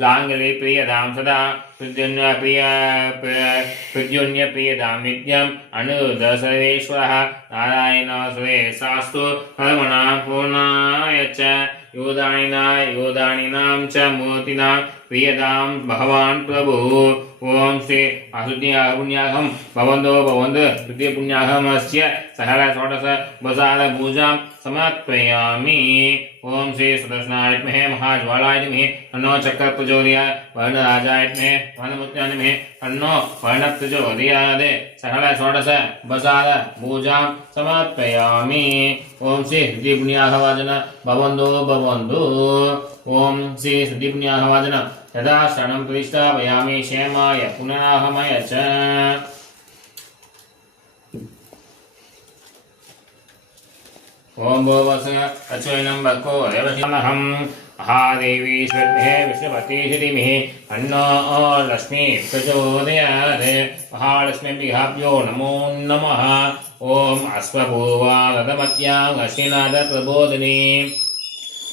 लाङ्गले प्रियतां सदा प्रद्युन्य प्रियतां नित्यम् अनिरुद्ध सर्वेश्वरः नारायण सुरेशास्तु हरमणा पूर्णाय च योदानिनां च मूर्तिनां प्रियतां भगवान् प्रभुः। ओम श्री पुण्याहं भवन्तो तृतीय पुण्याहमस्य सहल षोडश वसार पूजां समर्पयामि। ओम श्री सुदर्शनाय विद्महे महाज्वालाय धीमहि तन्नो चक्र प्रचोदयात् वर्णराजाय विद्महे वर्णमुद्राय धीमहि तन्नो वर्ण प्रचोदयात् सहल षोडश वसार पूजां समर्पयामि। ओम श्री तृतीय पुण्याहवाचन भवन्तो ओम श्री तृतीय पुण्याहवाचन यदा शरणं प्रतिष्ठापयामि क्षेमाय पुनराहमय च। ओम भोवस्य अच्वैनं भक्को देवशिमहं महादेवी विद्महे विष्णुपति धीमहि तन्नो लक्ष्मी प्रचोदयात्। महालक्ष्मीभ्यो नमो नमः। ओम अश्वपूर्वा ददमत्यां अश्विनाद प्रबोधिनी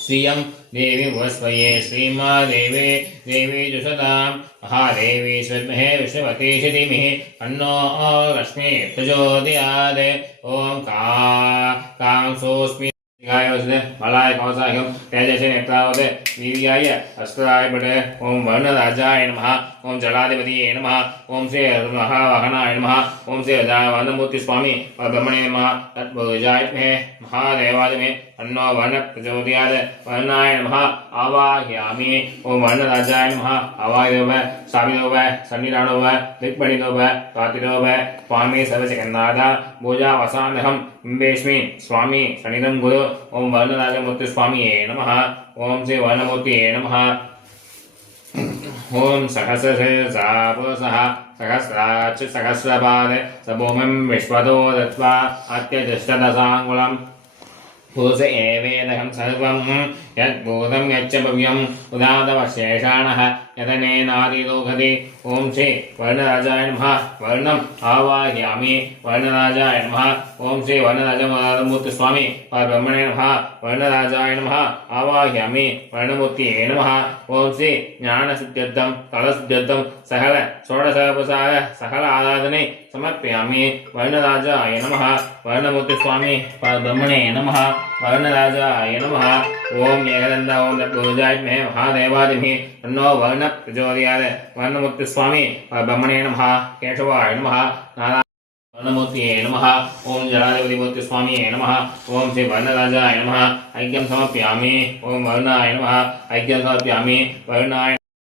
श्रियं देवी वस्वये श्रीमादेवी देवी जुषतां महादेवी विद्महे विष्णुपति धीमहि तन्नो लक्ष्मी प्रचोदयात्। ओम कांसोऽस्मि मलाय कौसाह्यं तेजसे नेत्रावते वीर्याय अस्त्राय बटे। ओम वर्णराजाय नमः। ओम जलाधिपतिये नमः। ओम श्री महावाहनाय नमः। ओम श्री वनमूर्ति स्वामी ब्रह्मणे नमः। तत्पुरुषाय विद्महे महादेवाय धीमहि तन्नो वर्ण प्रचोदयात्। वर्णाय नमः आवाहयामि। ओम वर्णराजाय नमः। आवाहयो वै स्थापितो वै सन्निधानो वै दिक्पणितो वै पातितो वै स्वामी सर्वजगन्नाथ भुजावसानहं बिम्बेस्मि स्वामी सन्निधं गुरु। ओम वर्णराजमूर्ति स्वामिये नमः। ओम श्री वर्णमूर्तिये नमः। ओम सहस्रशीर्षा पुरुषः सहस्राक्ष सहस्रपाद सभूमिं विश्वतो दत्त्वा अत्यतिष्ठदशाङ्गुलम् पुरुष एवेदहं सर्वं यद्भूतं यच्च भव्यम् उदातवशेषाणः यतनेनादिलोकति। ओम श्री वर्णराजाय नमः। वर्णम् आवाहयामि। वर्णराजाय नमः। ओम श्री वर्णराजमूर्ति स्वामी ब्रह्मणे नमः। वर्णराजाय नमः आवाहयामि। वर्णमूर्तिये नमः। ओम श्री ज्ञानसिद्ध्यर्थं कलसिद्ध्यर्थं सहल षोडशोपचार सहल आराधने समर्पयामि। वर्णराजाय नमः। वर्णमूर्ति स्वामी ब्रह्मणे नमः। वर्णराजाय नमः। ओम एकदन्त ओम तत्पुरुषाय विद्महे महादेवाय धीमहि तन्नो वर्ण प्रचोदयात्। वर्णमूर्ति स्वामी ब्रह्मणे नमः। केशवाय नमः। वर्णमूर्तिये नमः। ओम जलाधिपतिमूर्ति स्वामिये नमः। ओम श्री वर्णराजाय नमः। ऐक्यं समर्पयामि। ओम वर्णाय नमः। ऐक्यं समर्पयामि। वर्णाय